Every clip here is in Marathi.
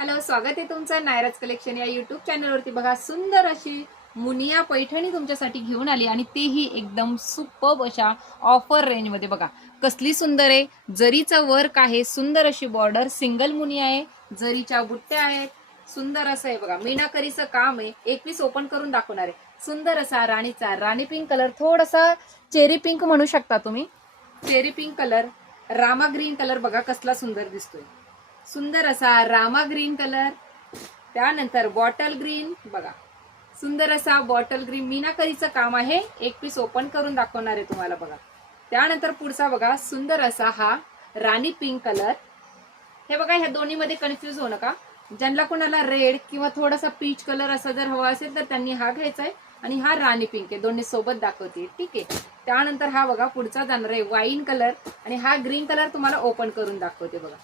हॅलो, स्वागत आहे तुमचं नायराज कलेक्शन या युट्यूब चॅनलवरती। बघा, सुंदर अशी मुनिया पैठणी तुमच्यासाठी घेऊन आली आणि तेही एकदम सुपर्ब अशा ऑफर रेंज मध्ये। बघा कसली सुंदर आहे, जरीचं वर्क आहे, सुंदर अशी बॉर्डर, सिंगल मुनिया आहे, जरीच्या बुट्ट्या आहेत, सुंदर असं आहे बघा, मीनाकरीचं काम आहे। एक पीस ओपन करून दाखवणार आहे। सुंदर असा राणीचा राणी पिंक कलर, थोडासा चेरी पिंक म्हणू शकता तुम्ही, cherry pink colour, Rama green colour बघा कसला सुंदर दिसतोय, सुंदर असा रामा ग्रीन कलर, त्यानंतर बॉटल ग्रीन बघा, सुंदर असा बॉटल ग्रीन, मीनाकरीचं काम आहे। एक पीस ओपन करून दाखवणार आहे तुम्हाला बघा। त्यानंतर पुढचा बघा, सुंदर असा हा राणी पिंक कलर। हे बघा, ह्या दोन्ही मध्ये कन्फ्युज होऊ नका। ज्यांना कोणाला रेड किंवा थोडासा पीच कलर असा जर हवा असेल तर त्यांनी हा घ्यायचा आहे, आणि हा राणी पिंक आहे, दोन्ही सोबत दाखवते, ठीक आहे। त्यानंतर हा बघा पुढचा जाणार आहे वाईन कलर, आणि हा ग्रीन कलर तुम्हाला ओपन करून दाखवते बघा।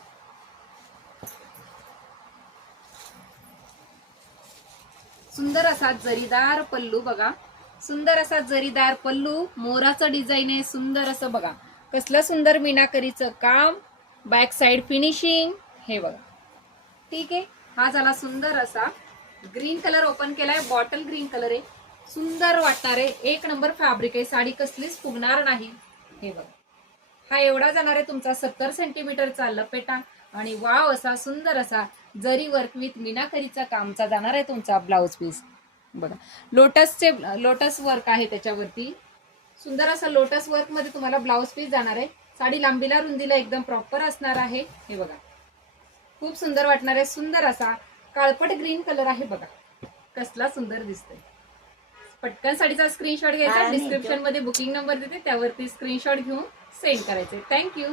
सुंदर असा जरीदार पल्लू बघा, सुंदर असा जरीदार पल्लू, मोराचं डिझाईन आहे, सुंदर असं बघा, कसलं सुंदर मीनाकरीचं काम, बॅक साइड फिनिशिंग हे बघा, ठीक आहे। हा झाला सुंदर असा ग्रीन कलर ओपन केलाय, बॉटल ग्रीन कलर आहे, सुंदर वाटणार आहे, एक नंबर फॅब्रिक आहे, साडी कसलीच फुगणार नाही। हे बघा, हा एवढा जाणार आहे तुमचा 70 सेंटीमीटरचा लपेटा, आणि वाव असा सुंदर असा जरी वर्क विथ मीनाकरीचा कामचा जाणार आहे तुमचा ब्लाउज पीस बघा। लोटस वर्क आहे त्याच्यावरती, सुंदर असं लोटस वर्क मध्ये तुम्हाला ब्लाउज पीस जाणार आहे। साडी लांबीला रुंदीला एकदम प्रॉपर असणार आहे। हे बघा, खूप सुंदर वाटणार आहे, सुंदर असा काळपट ग्रीन कलर आहे बघा, कसला सुंदर दिसतोय। पटकन साडीचा स्क्रीनशॉट घ्यायचा, डिस्क्रिप्शन मध्ये बुकिंग नंबर देते, त्यावरती स्क्रीनशॉट घेऊन सेंड करायचे। थँक्यू।